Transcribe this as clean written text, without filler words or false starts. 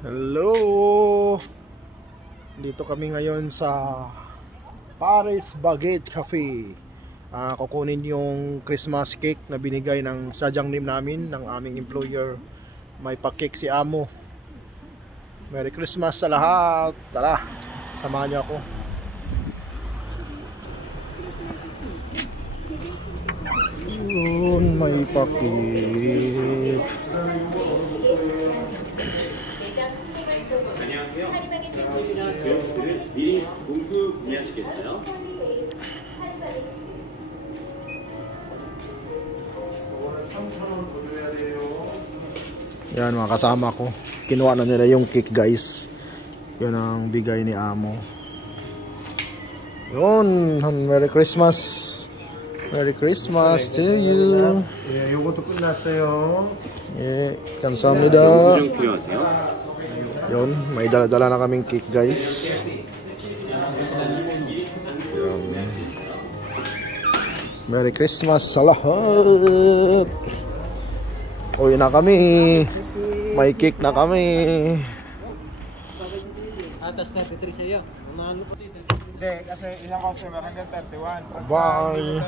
Hello! Dito kami ngayon sa Paris Baguette Cafe. Kukunin yung Christmas cake na binigay ng sadyang name namin ng aming employer. May pa-cake si Amo. Merry Christmas sa lahat. Tara, samahan niyo ako. Yun, may pa-cake. 미리 봉투 구매하시겠어요? Yan mga kasama ko. Kinuha na nila yung cake guys. Yun ang bigay ni Amo. Yun, Merry Christmas. Merry Christmas to you. 예, 요것도 끝났어요. 예, 감사합니다. 영수증 필요하세요? Yun, may dala-dala na kaming cake guys. Yun. Merry Christmas sa lahat. Uwi na kami. May cake na kami. Atas 33 sa'yo. Hindi, kasi isang customer hanggang 31. Bye.